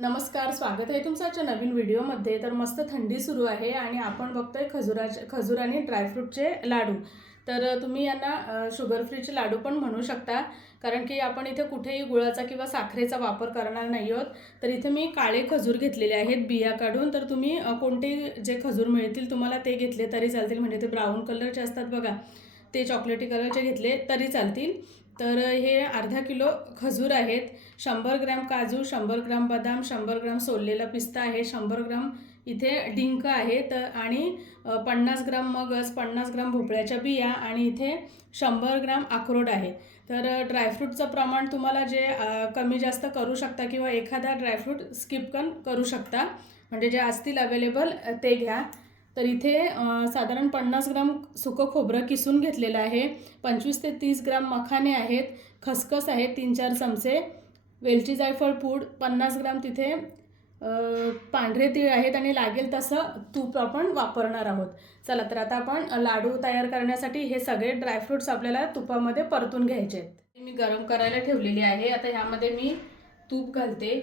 नमस्कार, स्वागत आहे तुमचं आजच्या नवीन व्हिडिओमध्ये। तर मस्त थंडी सुरू आहे आणि आपण बघतोय खजूर आणि ड्रायफ्रूटचे लाडू। तर तुम्ही यांना शुगर फ्रीचे लाडू पण म्हणू शकता, कारण की आपण इथे कुठेही गुळाचा किंवा साखरेचा वापर करणार नाही आहोत। तर इथे मी काळे खजूर घेतलेले आहेत बिया काढून। तर तुम्ही कोणते जे खजूर मिळतील तुम्हाला ते घेतले तरी चालतील, म्हणजे ते ब्राऊन कलरचे असतात बघा, ते चॉकलेटी कलरचे घेतले तरी चालतील। तर हे अर्धा किलो खजूर आहेत, 100 ग्रॅम काजू, 100 ग्रॅम बदाम, 100 ग्रॅम सोललेला पिस्ता आहे, 100 ग्रॅम इथे डिंक आहेत आणि 50 ग्रॅम मगज, 50 ग्रॅम भोपळ्याच्या बिया आणि इथे 100 ग्रॅम अक्रोड आहे। तर ड्रायफ्रूटचं प्रमाण तुम्हाला जे कमी जास्त करू शकता किंवा एखादा ड्रायफ्रूट स्किप पण करू शकता, म्हणजे जे असतील अवेलेबल ते घ्या। तर इथे साधारण 50 ग्रॅम सुकं खोबरं किसून घेतलेलं आहे, 25 ते 30 ग्रॅम मखाने आहेत, खसखस आहे 3-4 चमचे, वेलची जायफळ पूड 50 ग्रॅम, तिथे पांढरे तीळ आहेत आणि लागेल तसं तूप आपण वापरणार आहोत। चला तर आता आपण लाडू तयार करण्यासाठी हे सगळे ड्रायफ्रूट्स आपल्याला तुपामध्ये परतून घ्यायचे आहेत। मी गरम करायला ठेवलेली आहे। आता ह्यामध्ये मी तूप घालते,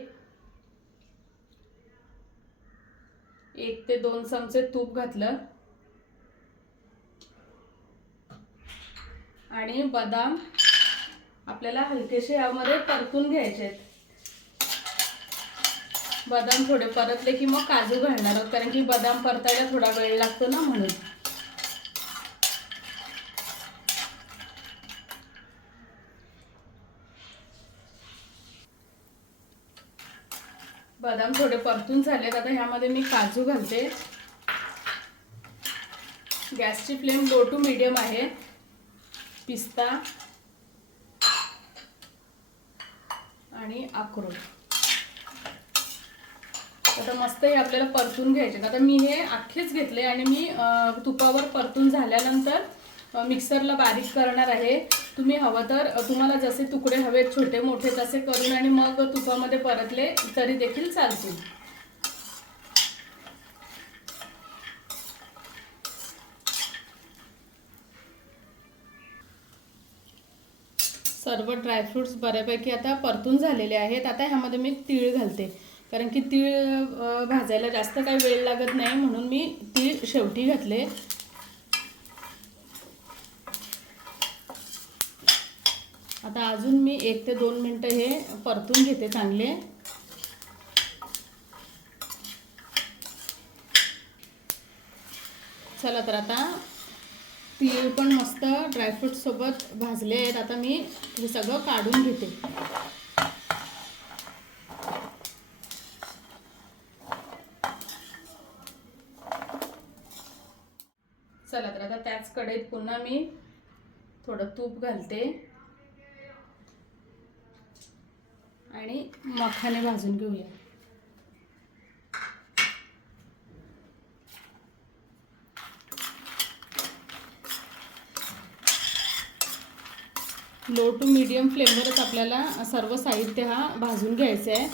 1 ते 2 चमचे तूप घातलं आणि बदाम आपल्याला हलकेसे यामध्ये परतून घ्यायचे आहेत। बदाम थोडे परतले की मग काजू घालणार आहोत, कारण की बदाम परतायला थोडा वेळ लागतो ना, म्हणून। बदाम थोडे परतून झालेत, आता ह्यामध्ये मी काजू घालते। गॅसची फ्लेम लो टू मीडियम आहे। पिस्ता आणि अक्रोड आता मस्त हे आपल्याला परतून घ्यायचे। आता मी हे अख्खेच घेतले आणि मी तुपावर परतून झाल्यानंतर मिक्सरला बारीक करणार आहे। तुम्ही हवं तर तुम्हाला जसे तुकडे हवेत छोटे मोठे तसे करून आणि मग तुपामध्ये परतले तरी देखील चालतील। सर्व ड्रायफ्रूट्स बऱ्यापैकी आता परतून झालेले आहेत। आता ह्यामध्ये मी तीळ घालते, कारण की तीळ भाजायला जास्त काही वेळ लागत नाही, म्हणून मी तीळ शेवटी घातले। आता अजून मी 1 ते 2 मिनिटं हे परतून घेते चांगले। चला तर आता तीळ पण मस्त ड्रायफ्रूट सोबत भाजले आहेत। आता मी हे सगळं काढून घेते। चला तर आता त्याच कढईत पुन्हा मी थोडं तूप घालते आणि मखाने भाजून घेऊया। लो टू मीडियम फ्लेमवरच आपल्याला सर्व साहित्य हा भाजून घ्यायचं आहे।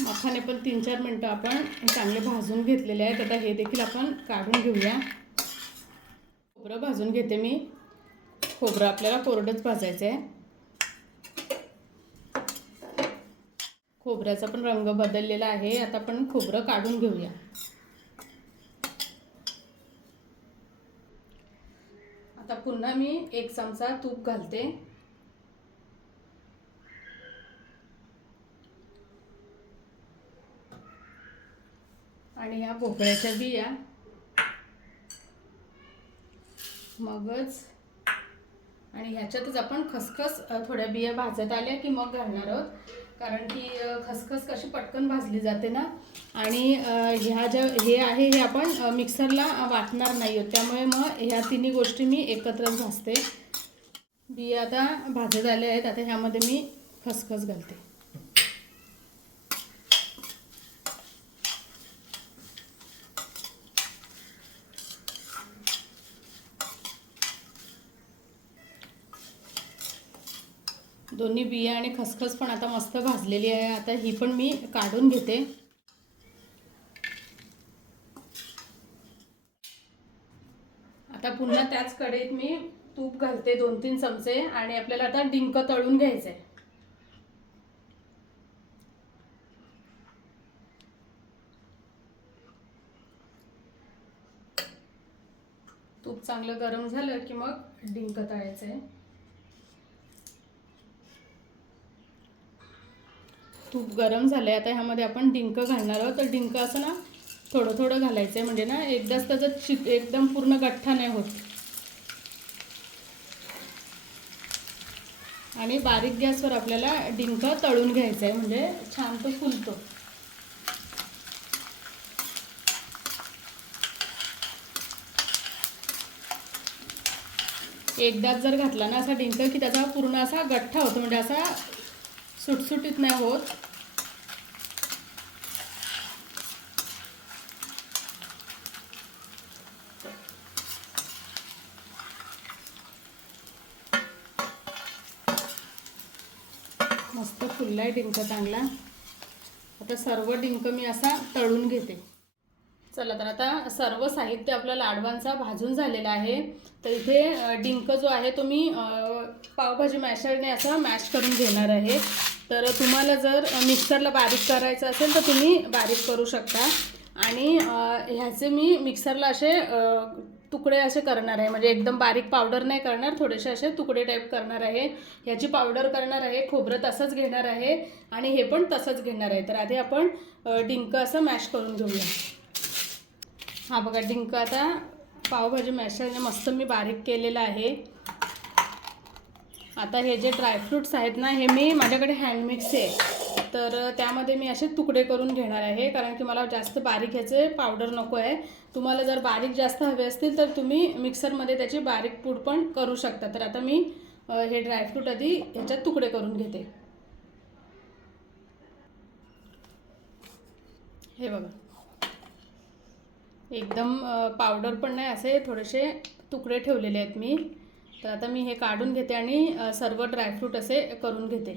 मखाने पण 3-4 मिनिटं आपण चांगले भाजून घेतलेले आहेत। आता हे देखील आपण काढून घेऊया। खोबरं भाजून घेते मी। खोबरं आपल्याला कोरडंच भाजायचं आहे। खोबऱ्याचा पण रंग बदललेला आहे। आता आपण खोबरं काढून घेऊया। आता पुन्हा मी 1 चमचा तूप घालते आणि या भोपळ्याच्या बिया, मगज आणि ह्याच्यातच आपण खसखस थोड्या बिया भाजत आल्या की मग घालणार आहोत, कारण की खसखस कशी पटकन भाजली जाते ना। आणि ह्या ज्या हे आहे हे आपण मिक्सरला वाटणार नाही आहोत, त्यामुळे मग ह्या तिन्ही गोष्टी मी एकत्रच भाजते। बिया आता भाजत आल्या आहेत। आता ह्यामध्ये मी खसखस घालते। दोन्ही बिया आणि खसखस पण आता मस्त भाजलेली आहे। आता ही पण मी काढून घेते। आता पुन्हा त्याच कढईत मी तूप घालते 2-3 चमचे आणि आपल्याला आता डिंक तळून घ्यायचे। तूप चांगलं गरम झालं की मग डिंक तळायचं आहे. तूप गरम झालंय, आता ह्यामध्ये आपण डिंक घालणार आहोत. तर डिंक असं ना थोडं थोडं घालायचं आहे, म्हणजे ना एकदाच त्याचं एकदम पूर्ण गठ्ठा नाही होत. आणि बारीक गॅसवर आपल्याला डिंक तळून घ्यायचं आहे, म्हणजे छान तो फुलतो. एकदाच जर घातला ना असा डिंक की त्याचा पूर्ण असा गठ्ठा होतो, म्हणजे असा सुटसुटीत नाही होत. मस्त फुललाय डिंक चांगला. आता सर्व डिंक मी असा तळून घेते. चला, तर आता सर्व साहित्य आपलं लाडवांचा भाजून झालेलं आहे. तर इथे डिंक जो आहे तो मी पावभाजी मॅशरने असा मॅश करून घेणार आहे. तर तुम्हाला जर मिक्सरला बारीक करायचं असेल तर तुम्ही बारीक करू शकता. आणि ह्याचे मी मिक्सरला असे तुकडे असे करणार आहे, म्हणजे एकदम बारीक पावडर नाही करणार, थोडेसे असे तुकडे टाईप करणार आहे. ह्याची पावडर करणार आहे. खोबरं तसंच घेणार आहे आणि हे पण तसंच घेणार आहे. तर आधी आपण डिंक असं मॅश करून घेऊया. हा बघा, डिंक आता पावभाजी मॅशरने मस्त मी बारीक केलेलं आहे. आता हे जे ड्रायफ्रूट्स आहेत ना, हे मी माझ्याकडे हँडमिक्स आहे, तर त्यामध्ये मी असे तुकडे करून घेणार आहे, कारण की मला जास्त बारीक ह्याचे पावडर नको आहे. तुम्हाला जर बारीक जास्त हवे असतील तर तुम्ही मिक्सरमध्ये त्याची बारीक पूड पण करू शकता. तर आता मी हे ड्रायफ्रूट आधी ह्याच्यात तुकडे करून घेते. हे बघा, एकदम पावडर पण नाही, असे थोडेसे तुकडे ठेवलेले आहेत मी. तर आता मी हे काढून घेते आणि सर्व ड्रायफ्रूट असे करून घेते.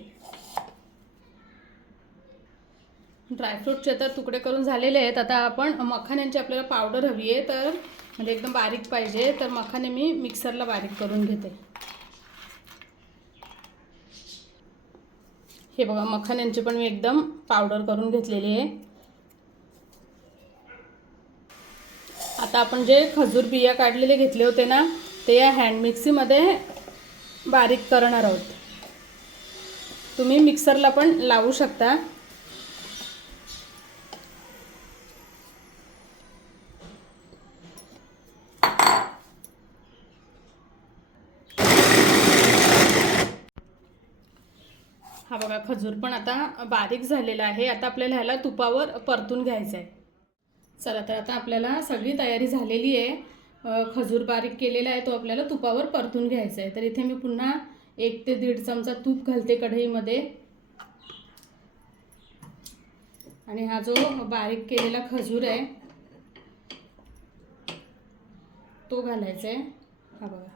ड्रायफ्रूटचे तर तुकडे करून झालेले आहेत. आता आपण मखाण्यांची आपल्याला पावडर हवी आहे, तर म्हणजे एकदम बारीक पाहिजे, तर मखाने मी मिक्सरला बारीक करून घेते. हे बघा, मखाण्यांची पण मी एकदम पावडर करून घेतलेली आहे. आता आपण जे खजूर बिया काढलेले घेतले होते ना, ते या हँड मिक्सीमध्ये बारीक करणार आहोत. तुम्ही मिक्सरला पण लावू शकता. हा बघा, खजूर पण आता बारीक झालेला आहे. आता आपल्याला ह्याला तुपावर परतून घ्यायचं आहे. चला, तर आता आपल्याला सगळी तयारी झालेली आहे. खजूर बारीक केलेला आहे, तो आपल्याला तुपावर परतून घ्यायचा आहे. तर इथे मी पुन्हा 1 ते 1.5 चमचा तूप घालते कढईमध्ये. आणि हा जो बारीक केलेला खजूर आहे तो घालायचा आहे. हा बघा,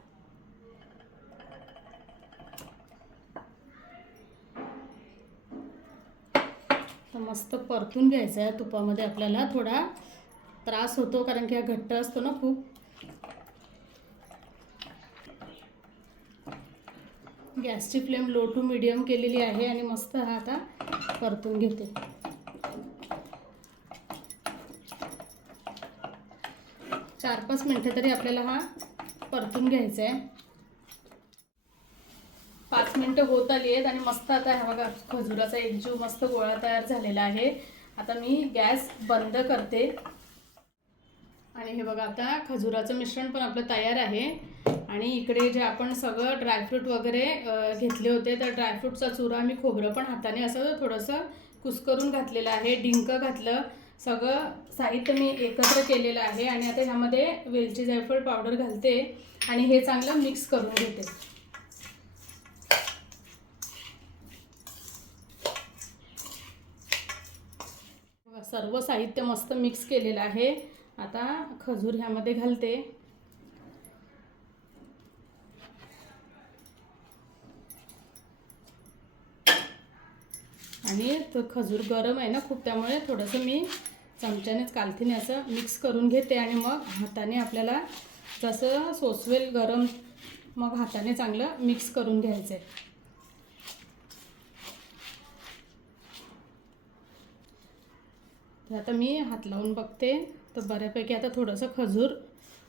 तर मस्त परतून घ्यायचं आहे तुपामध्ये. आपल्याला थोडा त्रास होतो कारण की हा घट्ट असतो ना खूप. गॅसची फ्लेम लो टू मीडियम केलेली आहे आणि मस्त हा आता परतून घेते. चार 5 मिनटं तरी आपल्याला हा परतून घ्यायचा आहे. 5 मिनटं होत आली आहेत आणि मस्त आता हा बघा, खजुराचा एकजीव मस्त गोळा तयार झालेला आहे. आता मी गॅस बंद करते. आणि हे बघा, आता खजुराचं मिश्रण पण आपलं तयार आहे. आणि इकडे जे आपण सगळं ड्रायफ्रूट वगैरे घेतले होते, तर ड्रायफ्रूटचा चुरा मी खोबरं पण हाताने असं थोडंसं कुस्करून घातलेलं आहे. डिंक घातलं, सगळं साहित्य मी एकत्र केलेलं आहे. आणि आता ह्यामध्ये वेलची जायफळ पावडर घालते आणि हे चांगलं मिक्स करून घेते. सर्व साहित्य मस्त मिक्स केलेलं आहे. आता खजूर ह्यामध्ये घालते. आणि तो खजूर गरम आहे ना खूप, त्यामुळे थोडंसं मी चमच्यानेच कालथीने असं मिक्स करून घेते. आणि मग हाताने आपल्याला जसं सोसवेल गरम, मग हाताने चांगलं मिक्स करून घ्यायचं आहे. तर आता मी हात लावून बघते, तर बऱ्यापैकी आता थोडंसं खजूर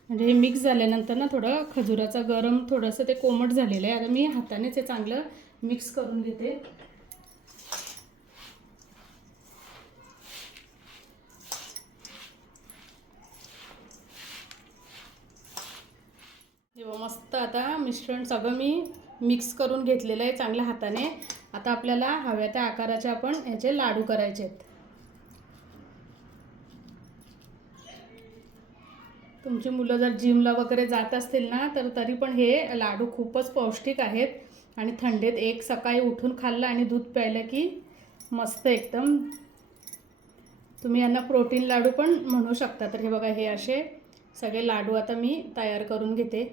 म्हणजे हे मिक्स झाल्यानंतर ना थोडं खजुराचा गरम थोडंसं ते कोमट झालेलं आहे. आता मी हातानेच हे चांगलं मिक्स करून घेते. तेव्हा मस्त आता मिश्रण सगळं मी मिक्स करून घेतलेलं आहे चांगल्या हाताने. आता आपल्याला हव्या त्या आकाराचे आपण याचे लाडू करायचे आहेत. तुमची मुलं जर जिमला वगैरे जात असतील ना तर तरी पण हे लाडू खूपच पौष्टिक आहेत आणि थंडीत एक सकाळी उठून खाल्लं आणि दूध प्यायलं की मस्त एकदम. तुम्ही यांना प्रोटीन लाडू पण म्हणू शकता. तर हे बघा, हे असे सगळे लाडू आता मी तयार करून घेते.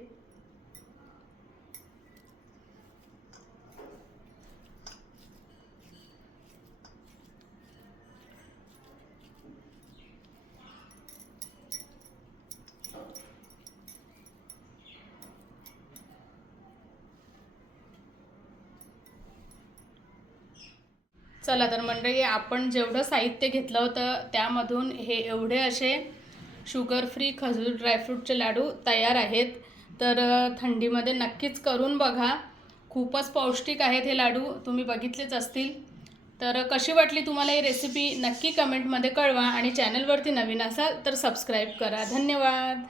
चला तर मंडळी, आपण जेवढं साहित्य घेतलं होतं त्यामधून हे एवढे असे शुगर फ्री खजूर ड्रायफ्रूटचे लाडू तयार आहेत. तर थंडीमध्ये नक्कीच करून बघा. खूपच पौष्टिक आहेत हे लाडू, तुम्ही बघितलेच असतील. तर कशी वाटली तुम्हाला ही रेसिपी नक्की कमेंटमध्ये कळवा आणि चॅनलवरती नवीन असाल तर सबस्क्राईब करा. धन्यवाद.